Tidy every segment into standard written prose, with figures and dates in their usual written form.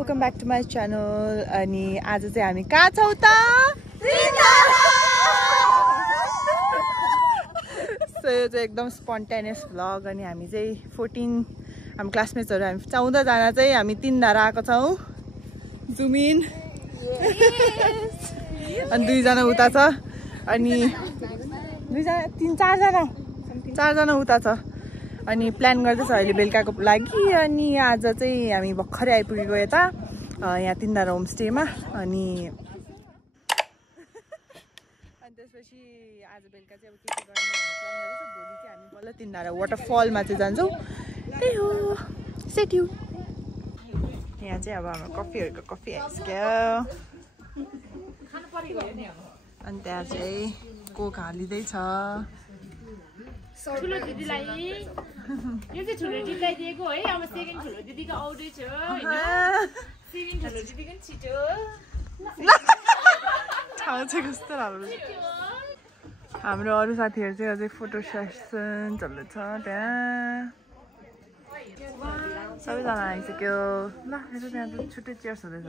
welcome back to my channel. अनि आज चाहिँ हामी कहाँ छौं त? So यो चाहिँ एकदम spontaneous vlog अनि हामी चाहिँ 14 हामी क्लासमेट्सहरु हामी 14 जना चाहिँ हामी तीन धारा आएको छौं. Zoom in. अनि दुई जना उता छ अनि दुई जना तीन चार जना उता छ. अनि प्लान गर्दैछ अहिले बेलुकाको लागि. अनि आज चाहिँ हामी भर्खरै आइपुगेको यता यहाँ तीनधारा होमस्टेमा. अनि त्यसपछि आज बेलुका चाहिँ अब के गर्ने भन्ने प्लान गर्दैछ. भोलि चाहिँ हामी बल्ल तीनधारा वाटरफलमा चाहिँ जान्छौँ. त्यही हो. Stay tune. यहाँ चाहिँ अब हाम्रो कफीहरुको कफी आइसक्यो. अनि त्यहाँ चाहिँ कोक हालिँदैछ. ठुलो दिदीलाई यो चाहिँ ठुलो दिदीलाई दिएको है. अब सेकेन्ड ठुलो दिदीको आउँदै छ हैन. सेकेन्ड ठुलो दिदीको नि छिटो. ठाउँ चाहिँ कस्तो राम्रो. हाम्रो अरू साथीहरु चाहिँ अझै फोटो सेसन चल्दैछ त्यहाँ. सबैजना आइसक्यो. ल हेर त्यहाँ त छुट्टै चेयर्स हुँदैछ.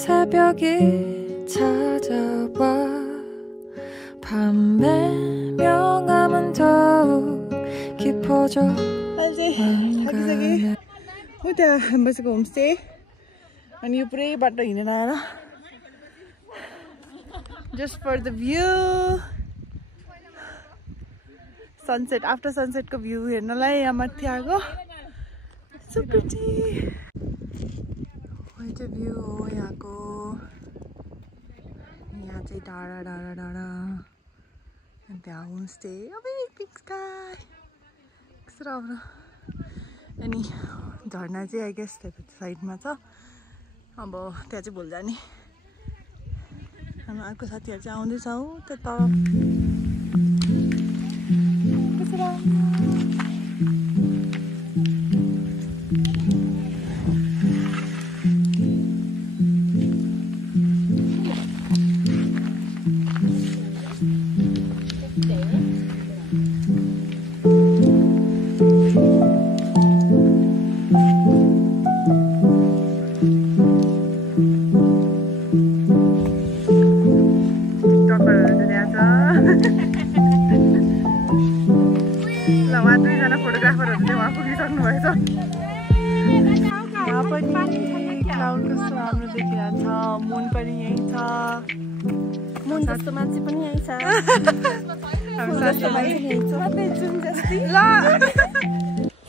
새벽이 찾아와 밤의 명암은 더욱 깊어져. थाकिसके. हो त्यहाँ बसेको होमस्टे. अनि यो पुरै बाटो हिँडेर आएर just for the view. Sunset after सनसेटको भ्यू हेर्नलाई यहाँ माथि आएको. So pretty. त्यो भ्यू हो यहाँको. यहाँ चाहिँ टाढा टाढा टाढा. अनि त्यहाँ होमस्टे. अब पिक स्काई कस्तो राम्रो. अनि झर्ना चाहिँ आई गेस त्यो साइडमा छ. अब त्यहाँ चाहिँ भोलि जाने. हाम्रो अर्को साथीहरू चाहिँ आउँदैछ हौ त्यो तरफ. कस्तो राम्रो. यहाँ पनि क्लाउड कस्तो राम्रो देखिरहेको छ. मुन पनि यहीँ छ. मुन जस्तो मान्छे पनि यहीँ छ. ल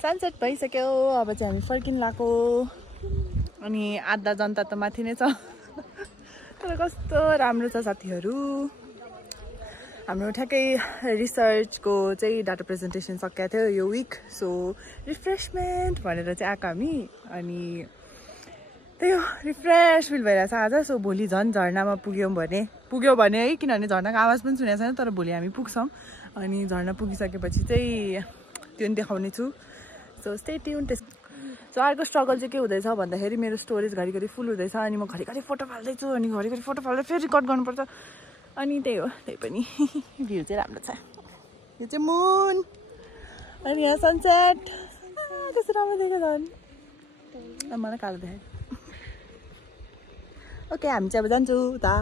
सनसेट भइसक्यो. अब चाहिँ हामी फर्किन लाग्यो. अनि आधा जनता त माथि नै छ. तर कस्तो राम्रो छ साथीहरू. हाम्रो ठ्याक्कै रिसर्चको चाहिँ डाटा प्रेजेन्टेसन सकिएको थियो यो विक. सो रिफ्रेसमेन्ट भनेर चाहिँ आएको हामी. अनि त्यही हो रिफ्रेस फिल भइरहेछ आज. सो भोलि झन् झर्नामा पुग्यो भने है. किनभने झर्नाको आवाज पनि सुनेको छैन. तर भोलि हामी पुग्छौँ. अनि झर्ना पुगिसकेपछि चाहिँ त्यो पनि देखाउने छु. So stay tune. सो अर्को स्ट्रगल चाहिँ के हुँदैछ भन्दाखेरि मेरो स्टोरेज घरिघरि फुल हुँदैछ. अनि म घरिघरि फोटो फाल्दैछु. अनि घरिघरि फोटो फाल्दै फेरि रेकर्ड गर्नुपर्छ. अनि त्यही हो. त्यही पनि भ्यू चाहिँ राम्रो छ. यो चाहिँ मुन. अनि यहाँ सनसेट कस्तो राम्रो देख्यो झन्. मलाई कालो देखायो. ओके हामी चाहिँ अब जान्छौँ उता.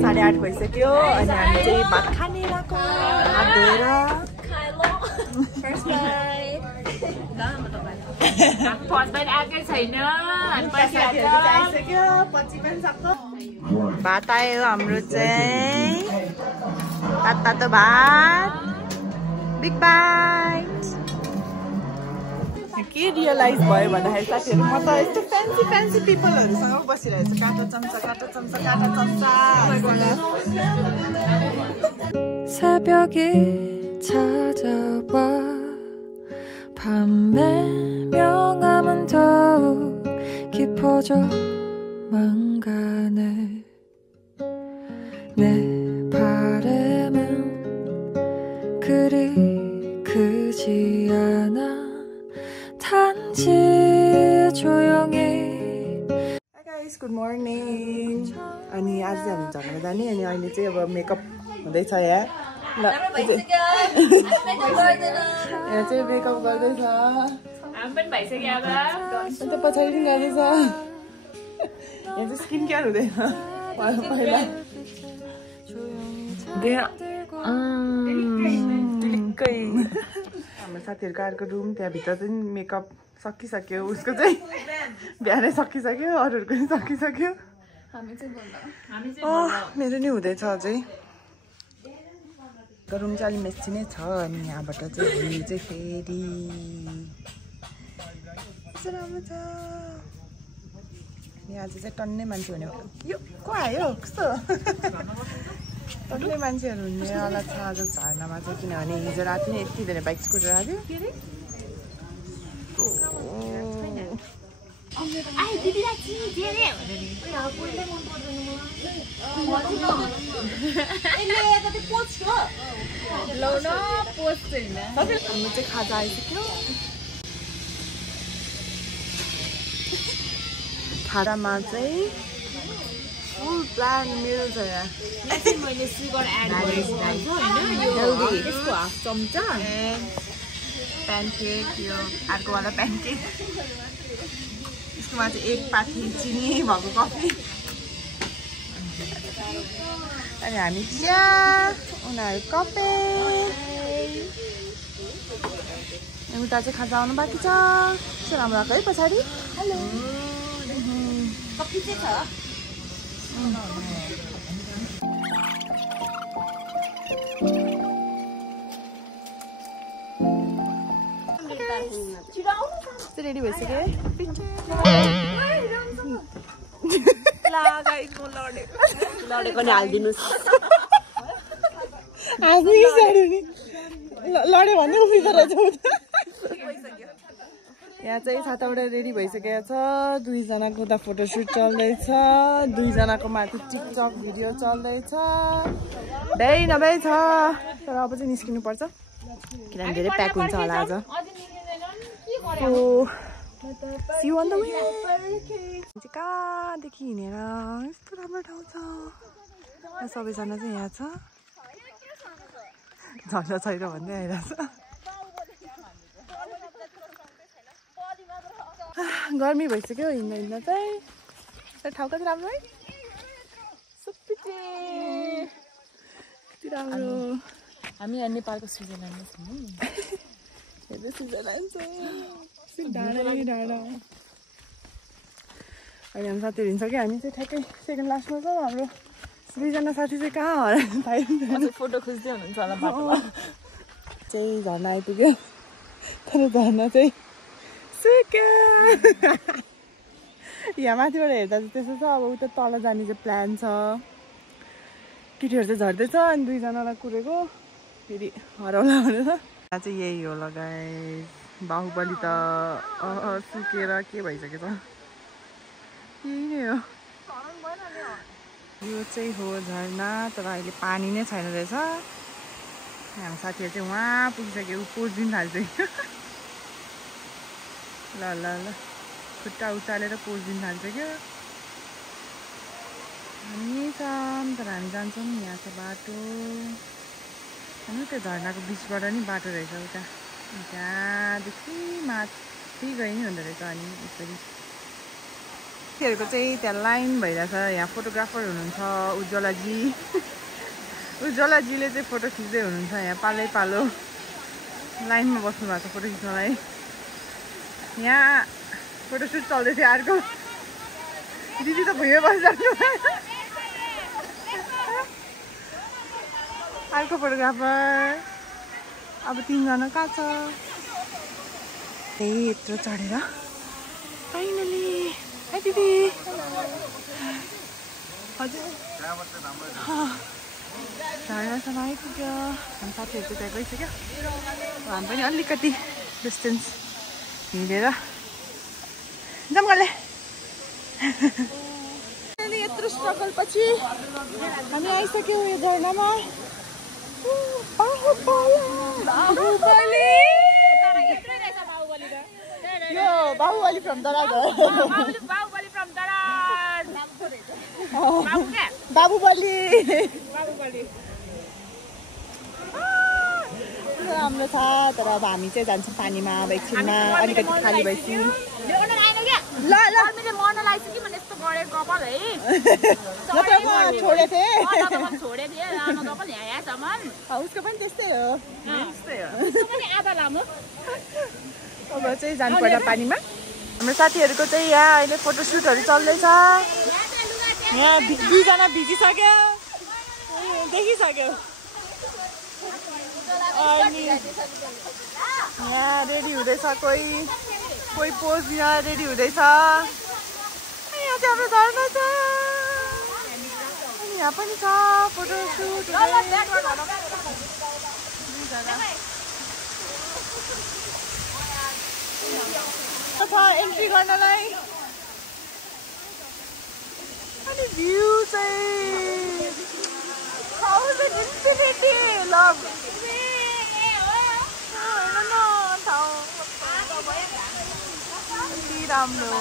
8:30 भइसक्यो अनि हामी चाहिँ भात खाने लाग्यो हात धोएर भात आयो हाम्रो चाहिँ तातो भात बिग बाइट के रियलाइज भयो भन्दाखेरि साथीहरू म त यस्तो फ्यान्सी पिपलहरूसँग बसिरहेको छु काँटो चम्चा 새벽이 찾아와 밤의 명암은 더욱 깊어져만 가네 내 바람은 그리 크지 않아 단지 조용히 Hi guys, good morning. अनि आज चाहिँ हामी झर्न जाने अनि अहिले चाहिँ अब मेकअप हुँदैछ यहाँ ल यहाँ चाहिँ मेकअप गर्दैछ अन्त पछाडि पनि गर्दैछ यहाँ चाहिँ स्किन केयर हुँदैन पहिला हाम्रो साथीहरूको अर्को रुम त्यहाँभित्र चाहिँ मेकअप सकिसक्यो उसको चाहिँ बिहानै सकिसक्यो अरूहरूको पनि सकिसक्यो मेरो नि हुँदैछ अझै रुम चाहिँ अलिक मेची नै छ अनि यहाँबाट चाहिँ भ्यू चाहिँ फेरि राम्रो छ अनि आज चाहिँ टन्नै मान्छे हुने यो को आयो कस्तो टन्नै मान्छेहरू हुनेवाला छ आज झर्नामा चाहिँ किनभने हिजो राति नै यति धेरै बाइक स्कुटर आयो हाम्रो चाहिँ खाजा आइसक्यो खाजामा चाहिँ फुल प्लान मिल छ यहाँ मैले सुगर एड गरेको यसको हाफ चम्चा प्यानकेक यो अर्कोवाला प्यानकेक यसकोमा चाहिँ एक पाथी चिनी भएको कफी अनि हामी चिया उनीहरू कफी उता चाहिँ खाजा आउनु बाँकी छ यस्तो राम्रो आएको है पछाडि हेलो कफी चाहिँ छ रेडी भइसक्यो लडेको नि हालिदिनुहोस् लड्यो भने उभिँदो रहेछ यहाँ चाहिँ छाताबाट रेडी भइसकेको छ दुईजनाको उता फोटोसुट चल्दैछ दुईजनाको माथि टिकटक भिडियो चल्दैछ भ्याइ नभ्याइ छ तर अब चाहिँ निस्किनु पर्छ किनभने धेरै प्याक हुन्छ होला आज See you on the way. कहाँदेखि हिँडेर यस्तो राम्रो ठाउँ छ सबैजना चाहिँ यहाँ छ झर्ना छैन भन्दै आइरहेछ गर्मी भइसक्यो हिँड्दा हिँड्दा चाहिँ ठाउँ कति राम्रो है कति राम्रो हामी यहाँ नेपालको स्विजरल्यान्डमा छौँ स्विजरल्यान्ड डाँडा डाँडा अहिले हाम्रो साथीहरू हिँड्छ कि हामी चाहिँ ठ्याक्कै सेकेन्ड लास्टमा छौँ हाम्रो दुईजना साथी चाहिँ कहाँ हरायो फोटो खोज्दै हुनुहुन्छ होला बाटोमा चाहिँ झर्ना आइपुग्यो तर झर्ना चाहिँ सुक्यो यहाँ माथिबाट हेर्दा चाहिँ त्यसो छ अब उता तल जाने चाहिँ प्लान छ केटीहरू चाहिँ झर्दैछ अनि दुईजनालाई कुरेको फेरि हराउला भनेर यहाँ चाहिँ यही होला गाइस बाहुबली त सुकेर के भइसकेछ यही नै हो यो चाहिँ हो झर्ना तर अहिले पानी नै छैन रहेछ हाम्रो साथीहरू चाहिँ वहाँ पुगिसक्यो पोज दिन थालिसक्यो ल ल ल खुट्टा उचालेर पोज दिन थालिसक्यो हामी छौँ तर हामी जान्छौँ यहाँ छ बाटो अनि त्यो झर्नाको बिचबाट नि बाटो रहेछ उता त्यहाँदेखि माथि गइ नै हुँदो रहेछ अनि यसरी साथीहरूको चाहिँ त्यहाँ लाइन भइरहेछ यहाँ फोटोग्राफर हुनुहुन्छ उज्जवलाजी उज्जवलाजीले चाहिँ फोटो खिच्दै हुनुहुन्छ यहाँ पालै पालो लाइनमा बस्नु भएको छ फोटो खिच्नलाई यहाँ फोटोसुट चल्दै थियो अर्को दिदी त भुइँमा बसिरहनु अर्को फोटोग्राफर अब 3 जना कहाँ छ त्यही यत्रो चढेर फाइनली हाई दिदी हजुर झर्नासम्म आइपुग्यो हामी साथीहरूको त्यहाँ गइसक्यो हामी पनि अलिकति डिस्टेन्स हिँडेर जम्गले यत्रो स्ट्रगल पछि हामी आइसक्यौँ यो झर्नामा यो बाहुबली फ्रम दराज बाबुबली राम्रो छ तर अब हामी चाहिँ जान्छौँ पानीमा अब एकछिनमा अलिकति खाली भएपछि ल ल मैले मनलाई चाहिँ के भने यस्तो गरेको कपाल है नत्र म छोडेको थिएँ उसको पनि त्यस्तै हो आधा लामो अब चाहिँ जानु पर्ला पानीमा हाम्रो साथीहरूको चाहिँ यहाँ अहिले फोटोसुटहरू चल्दैछ यहाँ 2 जना भिजिसक्यो देखिसक्यो अनि यहाँ रेडी हुँदैछ कोही पोज यहाँ रेडी हुँदैछ यहाँ चाहिँ हाम्रो झर्ना छ अनि यहाँ पनि छ फोटोसुट छ एन्ट्री गर्नलाई अनि भ्यू चाहिँ थाउजन्ड इन्फिनिटी लभ कति राम्रो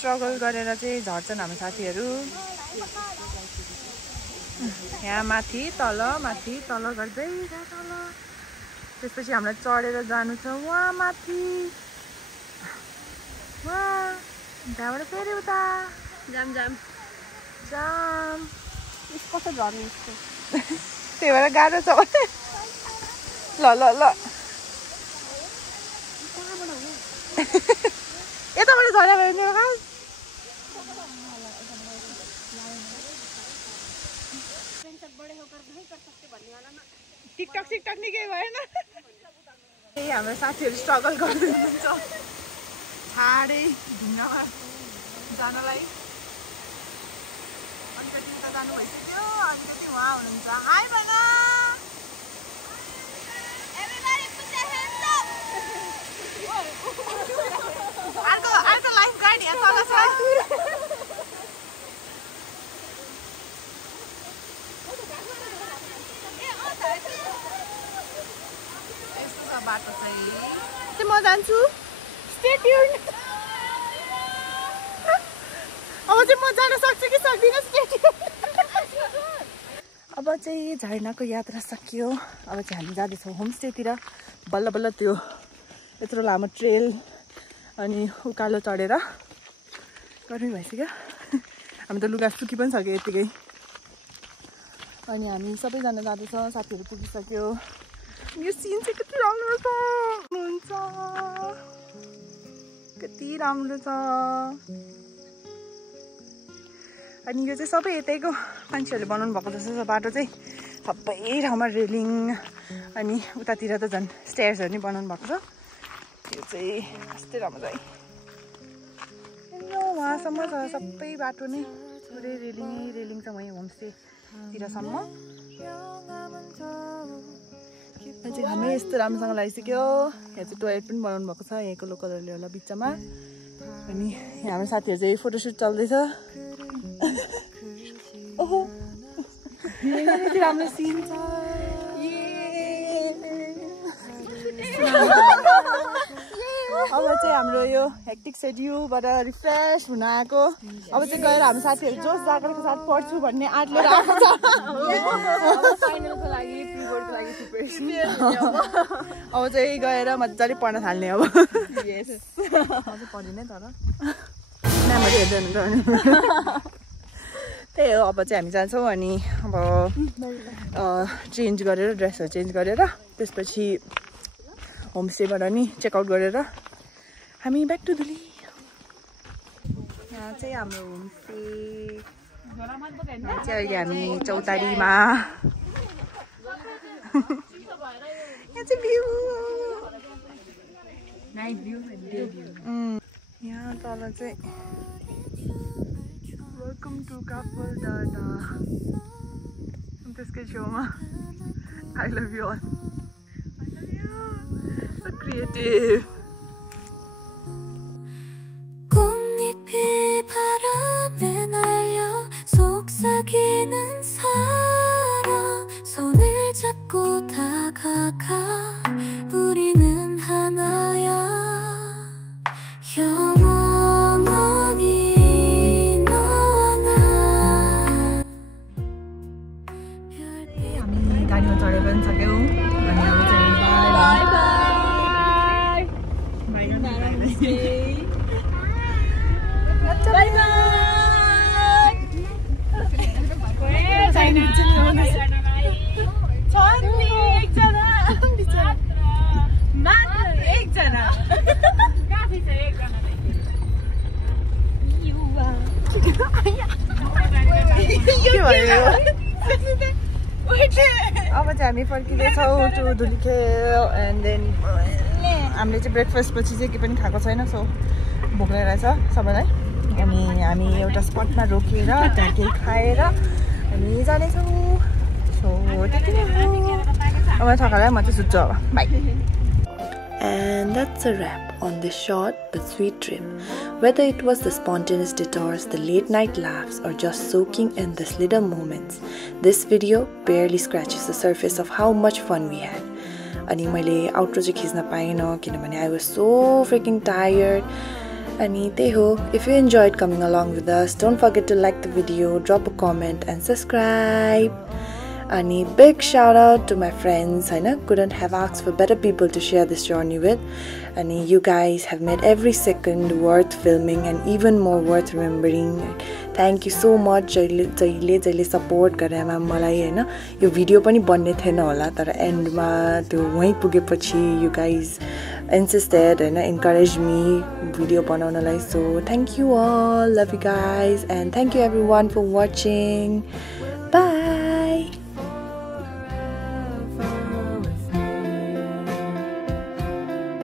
स्ट्रगल गरेर चाहिँ झर्छन् हाम्रो साथीहरू यहाँ माथि तल गर्दै तल त्यसपछि हामीलाई चढेर जानु छ वहाँ माथि वहाँ त्यहाँबाट फेरि उता जाम कस्तो झर्नु त्यही भएर गाह्रो छ ल यताबाट झर्या भयो नि टिकटक नि केही भएन हाम्रो साथीहरू स्ट्रगल गर्दै हुनुहुन्छ छाडै ढुङ्गामा जानलाई अलिकति उता जानु भइसक्यो अलिकति उहाँ हुनुहुन्छ हाई भन अर्को लाइफ गार्ड यहाँ तल छ यस्तो छ बाटो चाहिँ म जान्छु स्टे ट्युन्ड अब चाहिँ म जान सक्छु कि सक्दिनँ स्टे ट्युन्ड अब चाहिँ झर्नाको यात्रा सकियो अब चाहिँ हामी जाँदैछौँ होमस्टेतिर बल्ल बल्ल त्यो यत्रो लामो ट्रेल अनि उकालो चढेर गर्मी भइसक्यो हामी त लुगा सुकी पनि सक्यो यतिकै अनि हामी सबैजना जाँदैछ साथीहरू पुगिसक्यो यो सिन चाहिँ कति राम्रो छ हुन्छ कति राम्रो छ अनि यो चाहिँ सबै यतैको मान्छेहरूले बनाउनु भएको जस्तो छ बाटो चाहिँ सबै ठाउँमा रेलिङ अनि उतातिर त झन् स्टेयर्सहरू नि बनाउनु भएको छ यो चाहिँ कस्तै राम्रो छ वहाँसम्म छ सबै बाटो नै पुरै रेलिङ छ वहीँ होमस्टेतिरसम्म चाहिँ हाम्रो यस्तो राम्रोसँग लगाइसक्यो यहाँ चाहिँ टोयलेट पनि बनाउनु भएको छ यहाँको लोकलहरूले होला बिचमा अनि हाम्रो साथीहरू चाहिँ फोटोसुट चल्दैछ ओहो यति राम्रो सिन छ अब चाहिँ हाम्रो यो हेक्टिक सेड्युलबाट रिफ्रेश हुन आएको अब चाहिँ गएर हाम्रो साथीहरू जोस जागरको साथ पढ्छु भन्ने आँट लिएर आएको छ फाइनलको लागि प्रिबोर्डको लागि प्रिपरेसन अब चाहिँ गएर मजाले पढ्न थाल्ने अब पढिने तर नामहरू हेर्दैन त्यही हो अब चाहिँ हामी जान्छौँ अनि अब चेन्ज गरेर ड्रेसहरू चेन्ज गरेर त्यसपछि होमस्टेबाट नि चेकआउट गरेर हामी ब्याक टु धुली यहाँ चाहिँ हाम्रो होमस्टे यहाँ चाहिँ अहिले हामी चौतारीमा यहाँ चाहिँ भ्यू नाइट भ्यू यहाँ तल चाहिँ वेलकम टु कपल डाटा त्यसकै छेउमा I love you all so creative 꽃잎이 바람에 날려 속삭이는 사랑 손을 잡고 다가가 우리는 하나야 영원히 너와 나 हामी गाडीमा चढेर पनि सक्यौँ अनि अब चाहिँ बाई अब चाहिँ हामी फर्किँदैछौँ टु धुलीखेल एन्ड देन हामीले चाहिँ ब्रेकफास्ट पछि चाहिँ के पनि खाएको छैन सो भोक लागिरहेछ सबैलाई अनि हामी एउटा स्पटमा रोकेर त्यहाँ केही खाएर हामी जानेछौँ सो त्यति नै हो अब थकालाई म चाहिँ सुत्छु अब by And that's a wrap on this short but sweet trip. Whether it was the spontaneous detours, the late night laughs, or just soaking in these little moments, this video barely scratches the surface of how much fun we had. Ani मैले outro चाहिँ खिच्न पाएन किनभने I was so freaking tired. Ani त्यही हो, if you enjoyed coming along with us, don't forget to like the video, drop a comment and subscribe. Ani big shout out to my friends, couldn't have asked for better people to share this journey with. Ani you guys have made every second worth filming and even more worth remembering. Thank you so much. जहिले support गरेमा मलाई यो video पनि बन्ने थिएन होला तर एन्डमा त्यो वही पुगेपछि you guys insisted encouraged me video बनाउनलाई. So thank you all, love you guys and thank you everyone for watching. Bye.